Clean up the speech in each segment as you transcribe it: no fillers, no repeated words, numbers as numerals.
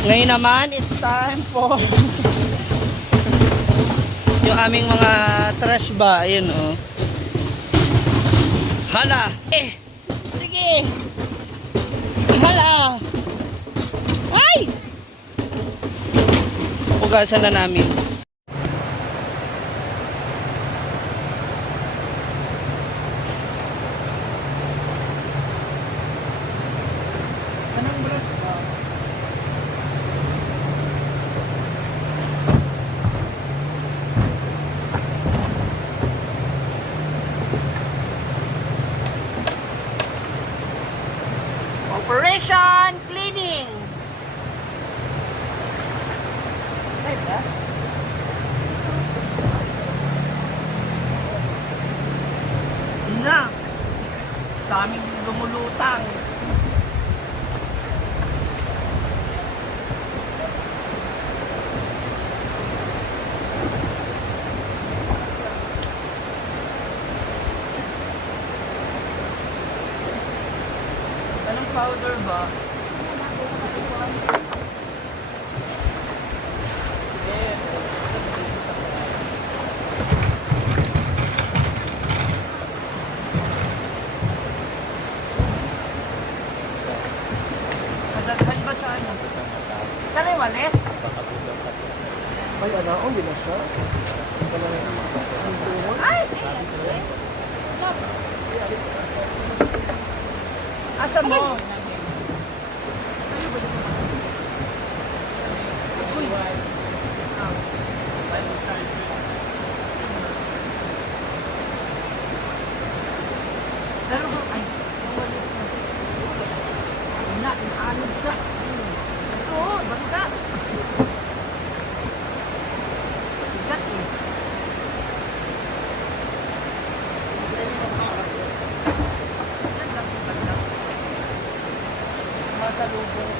Ngayon naman, it's time for yung aming mga trash ba. Ayun, oh. Hala! Sige! Hala! Ay! Ugasan na namin. Anong brand ba? Operation Cleaning! Live ba? Na! Daming lumulutang. Anong powder ba? Kadaghan ba sa ano? Sa Rewales? Ay, ano? Oh, bila siya? Ay! Asa mo? Pero ba? Ay, nawalis na. Inaanod ka. Oo, bangka. Bigat eh. Masalubong.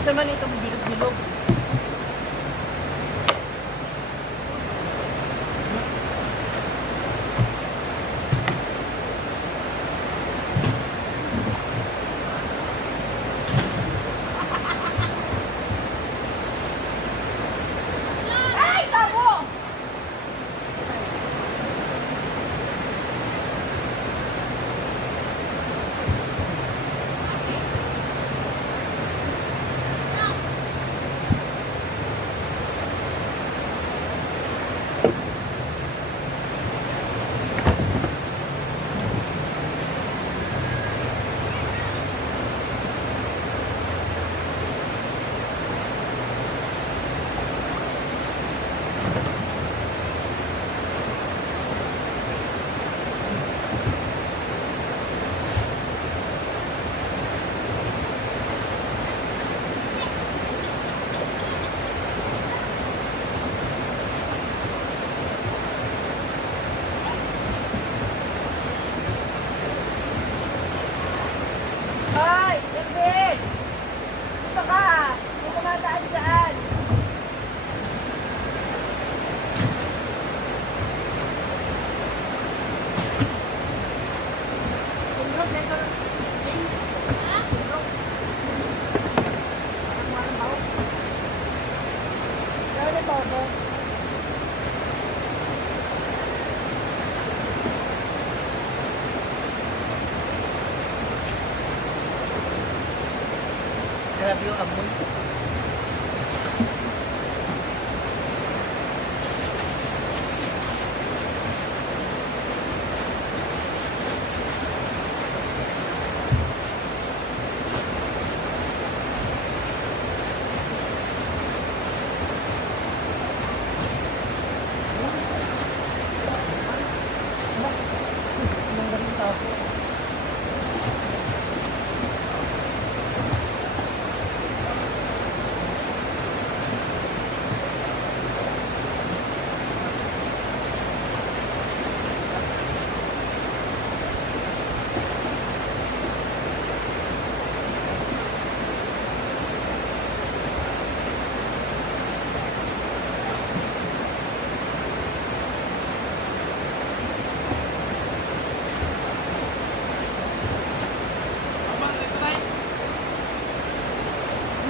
Sa man itong bilog-bilog. Ay, tabo! grabe yung amoy.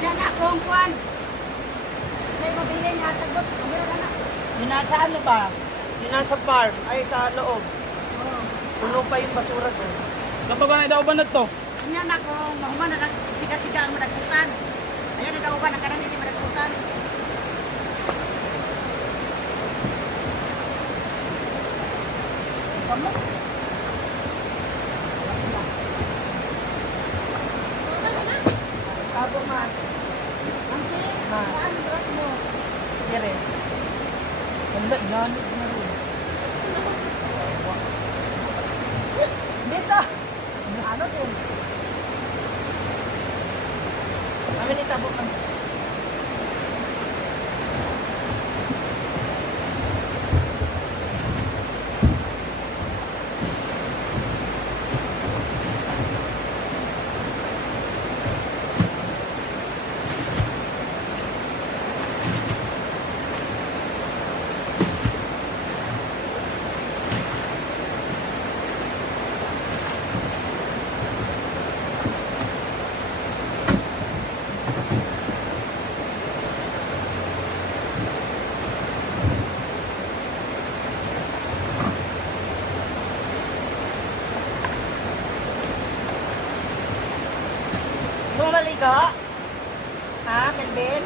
Yan na akong kuwan. May mabili nga sagot. Kamera na. Yung nasa ano ba? Yung nasa farm, ay sa loob. Oo. Puno pa yung basura doon. Kapag na daw ba na to? Yan na akong mahuman na siga-siga ang madagputan. Ayan na daw ba ang kanan hindi madagputan. Kamu? Abo mas. Ang sir, Ma. saan ang brush mo? Dire. Wala, inanod na rin. Dito. Ano din? Amin itabo ka. Maligo? Ha, Melvin?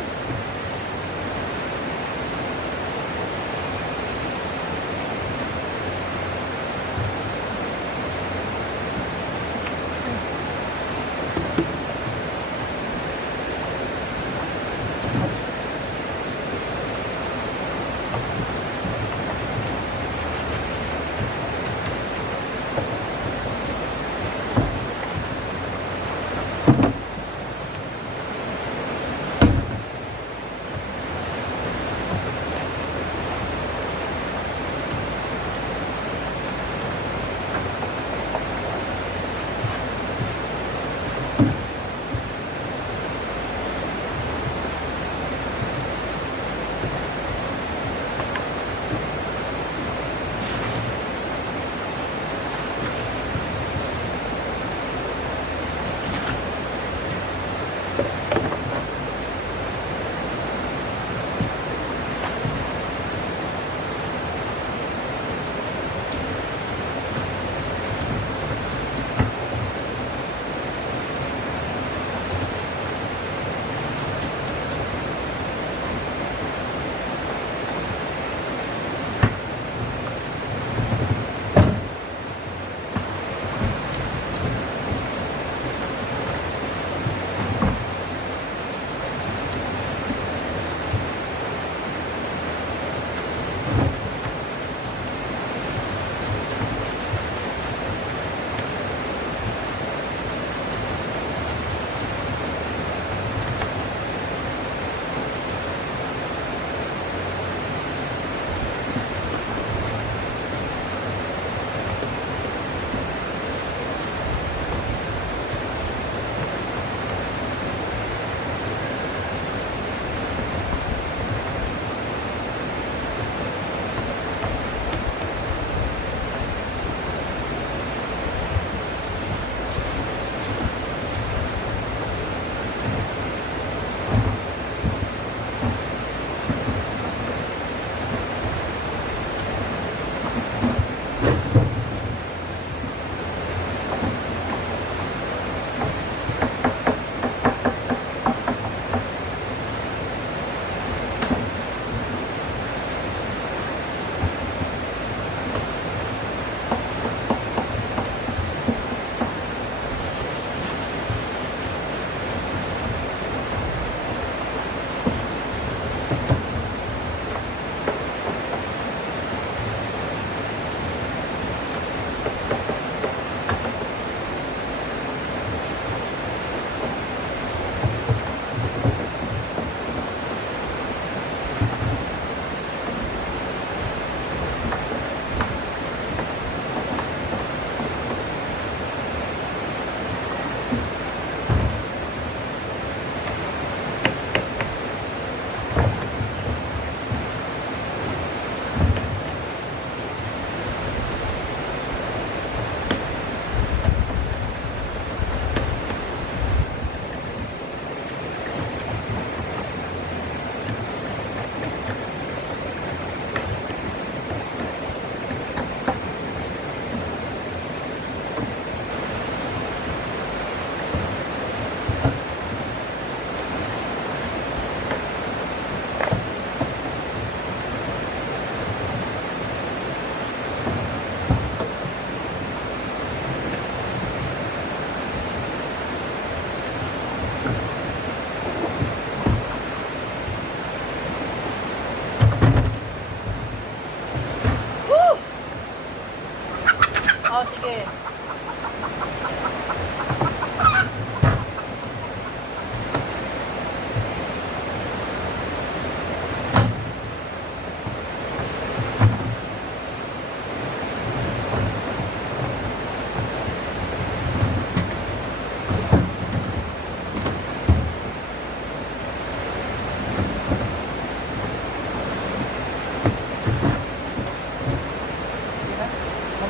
O, sige.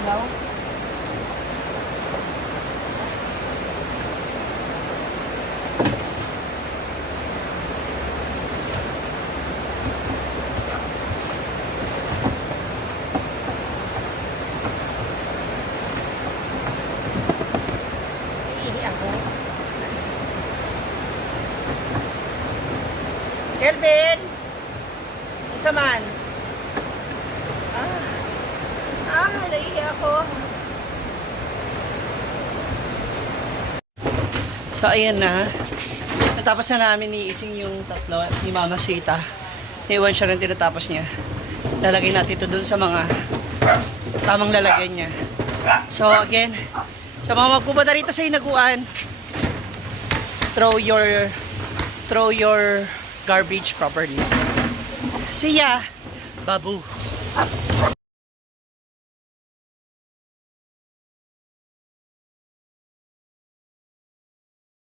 Hello? Iihi ako. Kelvin! Isa man. Naiihi ako. So, ayan na. Natapos na namin ni Iching yung tatlo ni Mama Sita. Naiwan siya ng tinatapos niya. Lalagay natin ito dun sa mga tamang lalagyan niya. So, again, sa mga magpupunta rito sa Hinaguan, throw your garbage properly. See ya, babu.